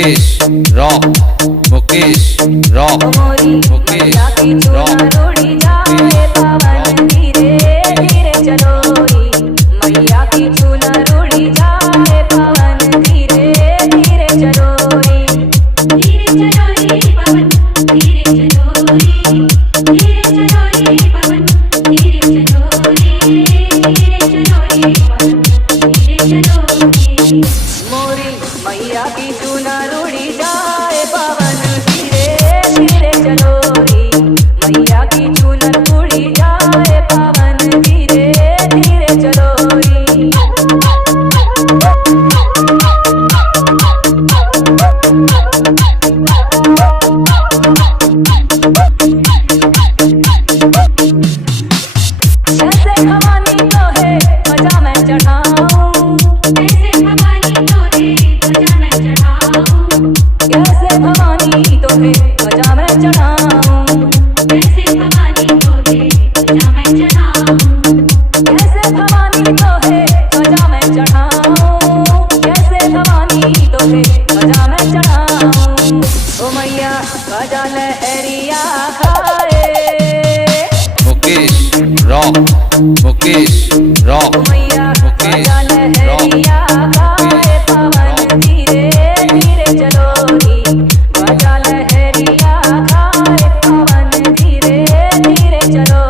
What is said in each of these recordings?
Mukesh rock Mukesh rock Mukesh rock उड़ी जाए पवन धीरे धीरे चलो मैया की चुनर उड़ी जाए पवन धीरे धीरे चलो धीरे चलो पवन धीरे चलो धीरे चलो पवन धीरे चलो धीरे चलो पवन धीरे चलो मोरी मैया की चुनर उड़ी जाए पवन धीरे धीरे चलो मैया की चुनर उड़ी जाए पवन धीरे धीरे चलो जैसे भवानी तो है मजा मैं चढ़ाऊं जैसे भवानी तो है मजा मैं चढ़ाऊं जैसे भवानी तो है मजा मैं चढ़ाऊं जैसे भवानी तो है मजा मैं चढ़ाऊं जैसे भवानी तो है मजा मैं चढ़ाऊं जैसे भवानी तो है मजा मैं चढ़ाऊं ओ मैया गजा लहरिया खाए मुकेश रॉक मुकेश रॉक मैया गजा लहरिया खाए पवन धीरे धीरे चलो गजा लहरिया खाए पवन धीरे धीरे चलो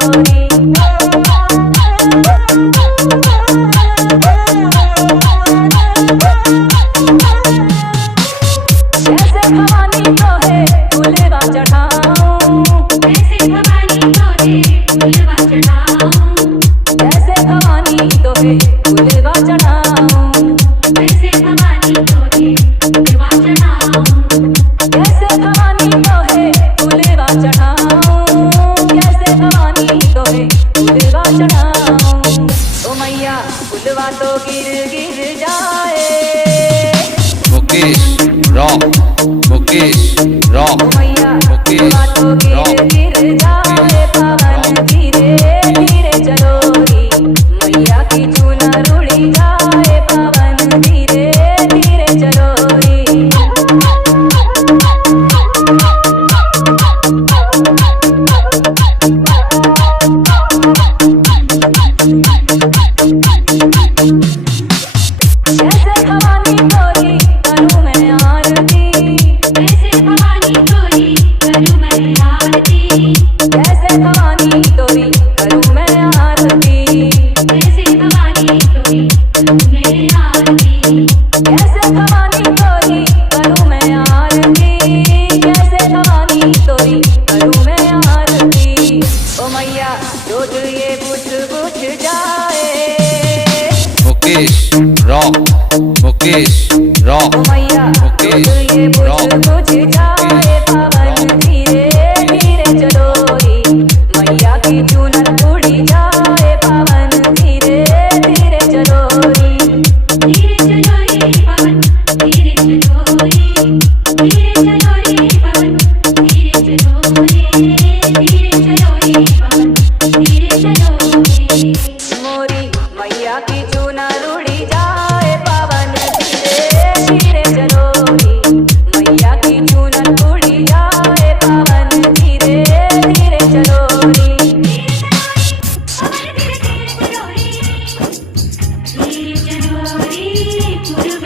जैसे भवानी तो है फूलवा चढ़ाऊं जैसे भवानी तो है फूलवा चढ़ाऊं जैसे भवानी तो है फूलवा चढ़ाऊं जैसे भवानी तो है फूलवा चढ़ाऊं जैसे भवानी तो है फूलवा चढ़ाऊं जैसे भवानी तो है फूलवा चढ़ाऊं ओ मैया फूलवा तो गिर गिर जाए मुकेश रॉक मुकेश रॉक मैया मुकेश तो गिर रॉक गिर जाए पवन धीरे धीरे चलो मैया की चुनर उड़ी जाए पवन धीरे धीरे चलो जैसे भवानी तोरी करूं मैं आरती जैसे भवानी तोरी करूं मैं आरती जैसे भवानी तोरी करूं मैं आरती जैसे भवानी तोरी करूं मैं आरती जैसे भवानी तोरी करूं मैं आरती जैसे भवानी तोरी करूं मैं आरती ओ मैया रोज ये बुझ जाए मुकेश रॉक मुकेश रॉक मैया मुकेश ये रॉक बुझ जाए पवन धीरे धीरे चलो मैया की चुनर उड़ी जाए पवन धीरे धीरे चलो धीरे चलो पवन धीरे चलो धीरे चलो पवन धीरे चलो धीरे चलो पवन धीरे चलो मोरी मैया की चुनर उड़ी जाए पवन धीरे धीरे चलो मैया की चुनर उड़ी जाए पवन धीरे धीरे चलो धीरे चलो पूर्व